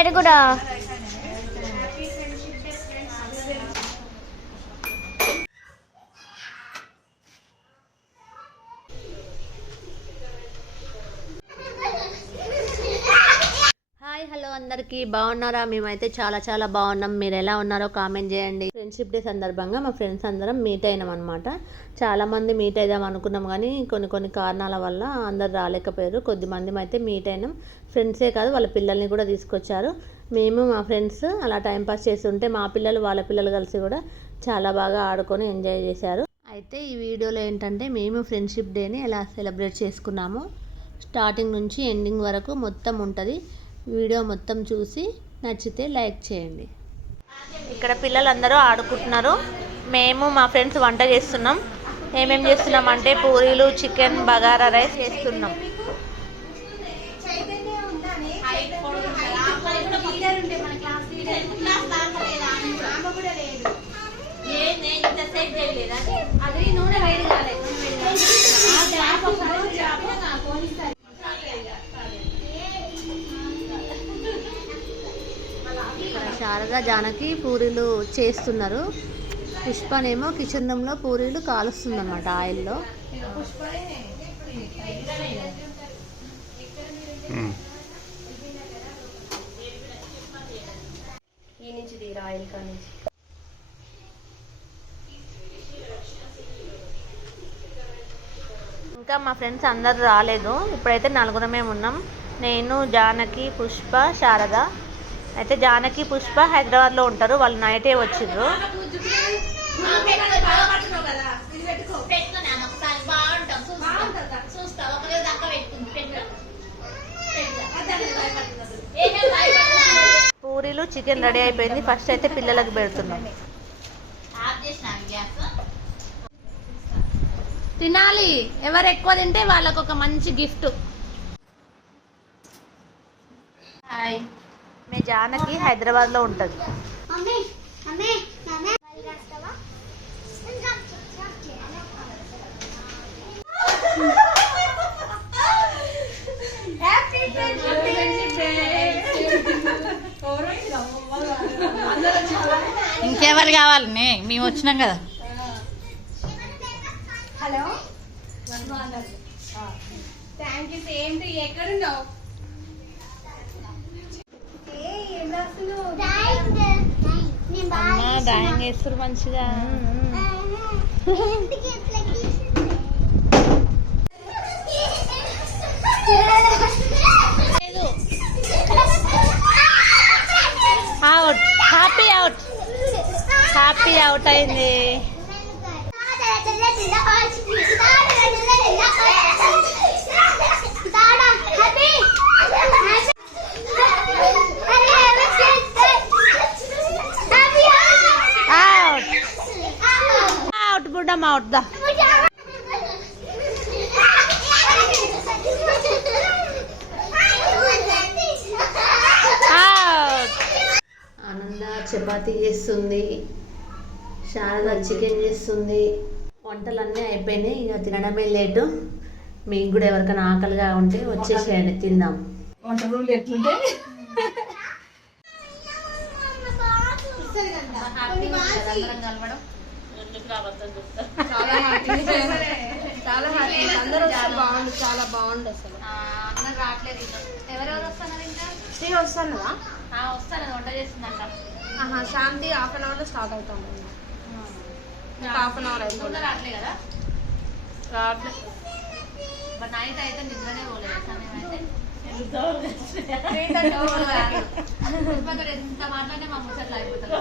எடுக்கடா అందరికీ బాగున్నారా? మేమైతే చాలా చాలా బాగున్నాం. మీరు ఎలా ఉన్నారో కామెంట్ చేయండి. ఫ్రెండ్షిప్ డే సందర్భంగా మా ఫ్రెండ్స్ అందరం మీట్ అయినాం అనమాట చాలామంది మీట్ అయిదాం అనుకున్నాం కానీ కొన్ని కొన్ని కారణాల వల్ల అందరు రాలేకపోయారు. కొద్దిమంది అయితే మీట్ అయినాం. ఫ్రెండ్సే కాదు వాళ్ళ పిల్లల్ని కూడా తీసుకొచ్చారు. మేము మా ఫ్రెండ్స్ అలా టైంపాస్ చేస్తుంటే మా పిల్లలు వాళ్ళ పిల్లలు కలిసి కూడా చాలా బాగా ఆడుకొని ఎంజాయ్ చేశారు. అయితే ఈ వీడియోలో ఏంటంటే మేము ఫ్రెండ్షిప్ డేని ఎలా సెలబ్రేట్ చేసుకున్నాము స్టార్టింగ్ నుంచి ఎండింగ్ వరకు మొత్తం ఉంటుంది. వీడియో మొత్తం చూసి నచ్చితే లైక్ చేయండి. ఇక్కడ పిల్లలందరూ ఆడుకుంటున్నారు. మేము మా ఫ్రెండ్స్ వంట చేస్తున్నాం. ఏమేం చేస్తున్నాం అంటే పూరీలు చికెన్ బగారా రైస్ చేస్తున్నాం. ఇక్కడ శారద జానకి పూరీలు చేస్తున్నారు. పుష్పనేమో కిచెన్ రూమ్లో పూరీలు కాలుస్తుందన్నమాట ఆయిల్లో. ఈ నుంచి తీరా ఆయిల్ కానీ ఇంకా మా ఫ్రెండ్స్ అందరు రాలేదు. ఇప్పుడైతే నలుగురమే ఉన్నాం. నేను జానకి పుష్ప శారద. అయితే జానకి పుష్ప హైదరాబాద్లో ఉంటారు. వాళ్ళు నైటే వచ్చిర్రు. పూరీలు చికెన్ రెడీ అయిపోయింది. ఫస్ట్ అయితే పిల్లలకు పెడుతున్నాం. తినాలి. ఎవరు ఎక్కువ తింటే వాళ్ళకు ఒక మంచి గిఫ్ట్. మీ జానకి హైదరాబాద్లో ఉంటుంది. ఇంకెవరు కావాలని మేము వచ్చినాం కదా. Hello? Thank you same to ఎక్కడున్నావు? బాగా డ్రాయింగ్ వేస్తారు మంచిగా? Out happy out happy out అయింది అవుట్ అవుట్ బుడ్డమ్మ అవుట్ దా అవుట్ ఆనంద చపాతీ చేస్తుంది శారద చికెన్ చేస్తుంది. వంటలన్నీ అయిపోయినాయి ఇక తినడమే లేటు మీకు కూడా ఎవరికైనా ఆకలిగా ఉంటే వచ్చేసేయండి తిందాం. వంట ఎట్లుంటే? చాలా అందరూ బాగుండు చాలా బాగుండు అసలు. అందరు రావట్లేదు ఎవరెవరు వస్తున్నారు ఇంకా? శ్రీ వస్తానుగా వస్తాను వంట చేస్తుందంట. ఆహా శాంతి హాఫ్ అన్ అవర్లో స్టార్ట్ అవుతాం ఇంకా హాఫ్ అన్ అవర్ అయిపోయింది రావట్లే కదా? బట్ నైట్ అయితే నిద్రనే పోలేదు. సమయం అయితే ఎంత మాట్లాడినా మా ముచ్చట్లు అయిపోతారు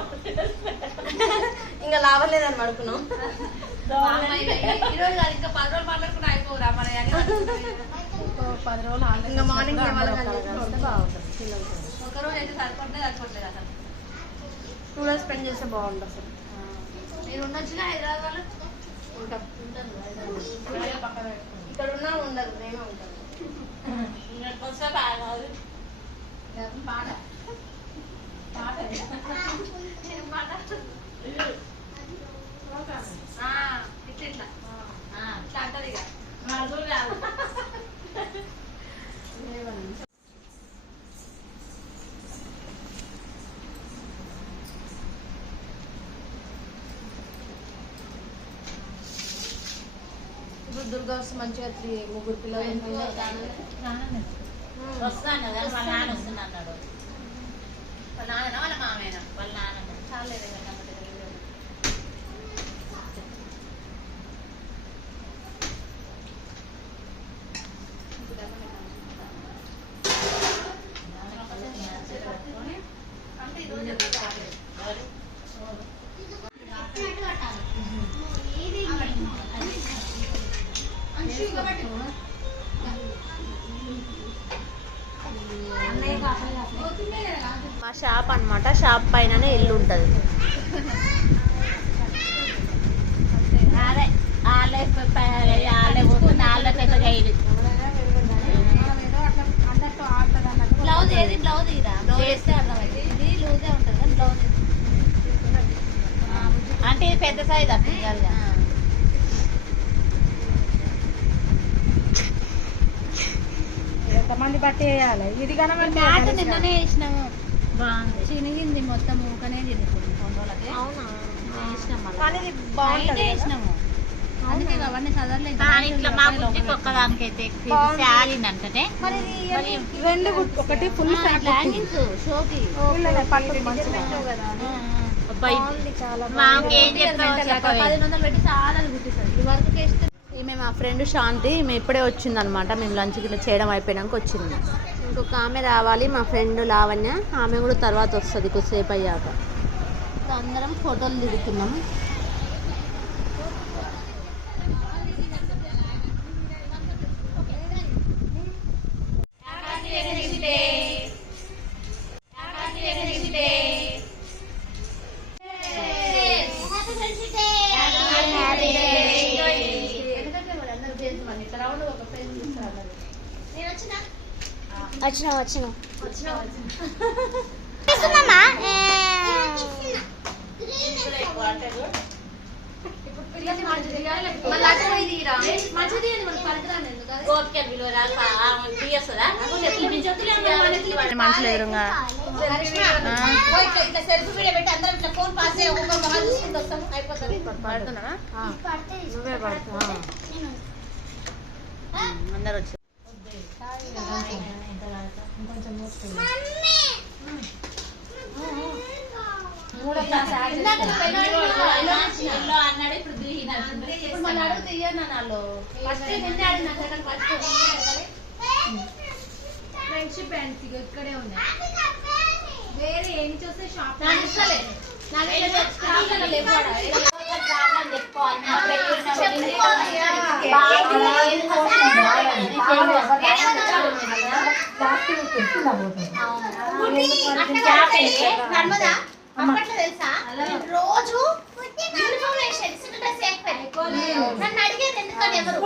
ఇంకా లావలేదని పడుకున్నాం ఈరోజు కాదు ఇంకా పది రోజులు మాట్లాడుకుంటే అయిపోరా మరి అని పది రోజులు ఇంకా మార్నింగ్ ఒక రోజు అయితే సరిపోతే సరిపోతుంది అసలు. స్పెండ్ చేస్తే బాగుండు అసలు? మీరు ఉండొచ్చుగా హైదరాబాద్ వాళ్ళు ఉంటాం ఉంటారు పక్కన ఇక్కడ ఉన్నా ఉండదు మేమే ఉంటాం పాట? పాట ఏం పాట ఆ, ఇట్లా ఇట్లా ఆ, ఇట్లా అంటది ఇక మరుదులు రాదు దుర్గా వస్తే మంచిగా త్రీ ముగ్గురు పిల్లలు వస్తాను కదా వాళ్ళ నాన్న వస్తున్నా అన్నాడు వాళ్ళ నాన్న వాళ్ళ మామయ్య వాళ్ళ నాన్న. చాలా మా షాప్ అన్నమాట. షాప్ పైననే ఇల్లు ఉంటుంది. బ్లౌజ్ ఏది? బ్లౌజ్ ఇదా? బ్లౌజ్ వేస్తే అర్థమైంది ఇది లూజే ఉంటుంది కానీ బ్లౌజ్. అంటే ఇది పెద్ద సైజ్ అట్లా ఎంతమంది బట్టి వేయాలి ఇది మ్యాట్ నిన్ననే వేసినాము. బాగుంది చినిగింది మొత్తం ఊకనే తిరుగుతుంది కొన్ని రోజులకి అవునా వేసినాం మళ్ళీ కానీ ఇది బాగుంటుంది కదా. వేసినాము అందుకే అవన్నీ చదవలేదు కానీ ఇట్లా మా రెండు ఒకటి ఫుల్ హ్యాంగింగ్స్ షోకి. పట్టు చాలా కుట్టిస్తారు వర్క్ ఈమె మా ఫ్రెండ్ శాంతి ఈమె ఇప్పుడే వచ్చిందనమాట. మేము లంచ్కి ఇట్లా చేయడం అయిపోయాక వచ్చింది. ఇంకొక ఆమె రావాలి మా ఫ్రెండ్ లావణ్య. ఆమె కూడా తర్వాత వస్తుంది కొద్దిసేపు అయ్యాక. సో అందరం ఫోటోలు దిగుతున్నాం. వచ్చిన? వచ్చిన తీసుకుందామా? మనుషులు ఎదురుగా నువ్వే పడుతున్నావా అందరు వచ్చి. అన్నాడు ఇప్పుడు ఫ్రెండ్షిప్ అండ్ ఇక్కడే ఉన్నాయి వేరే ఏం చూస్తే షాప్ నాకు తెలుసా రోజు. నన్ను అడిగేది ఎవరు.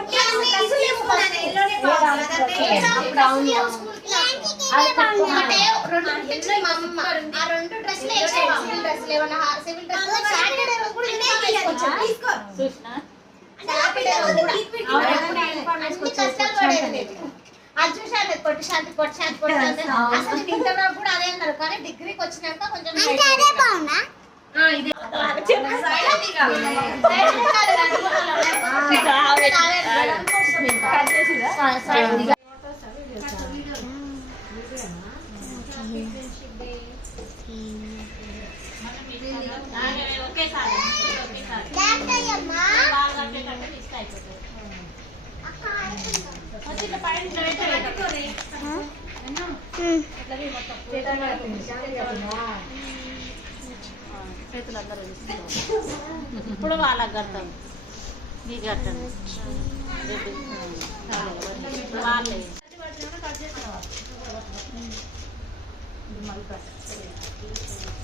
అంటే రెండు మా అమ్మ. ఆ రెండు డ్రెస్సులు వేసేది. సివిల్ డ్రెస్సులు ఏమన్నా హా- సివిల్ డ్రెస్సులు సాటర్డే రోజు కూడా యూనిఫామ్ వేసుకొచ్చాను. చూసినా సాటర్డే రోజు కూడా. అన్ని కష్టాలు పడేది నేను. అది చూశాను పొట్టి శాంతి పొట్టి శాంతి పొట్టి శాంతి అసలు ఇంటర్ వరకు కూడా అదే అన్నారు కానీ డిగ్రీకి వచ్చినాక కొంచెం అదే బాగున్నా ఒకేసారి ఇప్పుడు వాళ్ళకి కడతాం నీకు కట్టండి వాళ్ళే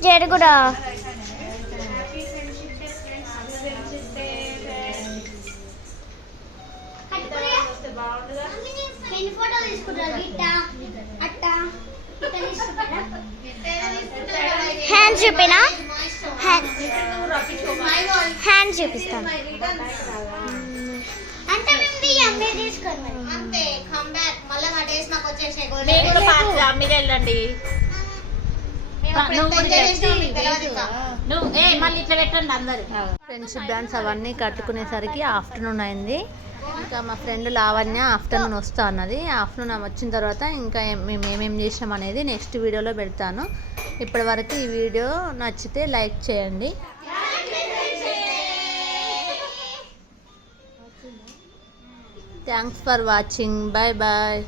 జరుగుడా ఎన్ని ఫోటోలు తీసుకుంటారు ఇట్ట అట్ట హ్యాండ్ చూపినా? హ్యాండ్ చూపిస్తాను. అంటే మేము మీరు అంతే కమ్ బ్యాక్ మళ్ళీ మా డేస్ మాకు వచ్చేసే మీరు కూడా పాస్ మీరు వెళ్ళండి. నువ్వు కూడా పెట్టు. నువ్వు ఏ మళ్ళీ ఇట్లా పెట్టండి అందరు. ఫ్రెండ్షిప్ బ్యాండ్స్ అవన్నీ కట్టుకునేసరికి ఆఫ్టర్నూన్ అయింది. ఇంకా మా ఫ్రెండ్ లావణ్య ఆఫ్టర్నూన్ వస్తా అన్నది. ఆఫ్టర్నూన్ ఆమె వచ్చిన తర్వాత ఇంకా మేము ఏమేం చేసాం అనేది నెక్స్ట్ వీడియోలో పెడతాను. ఇప్పటి వరకు ఈ వీడియో నచ్చితే లైక్ చేయండి. Thanks for watching. Bye bye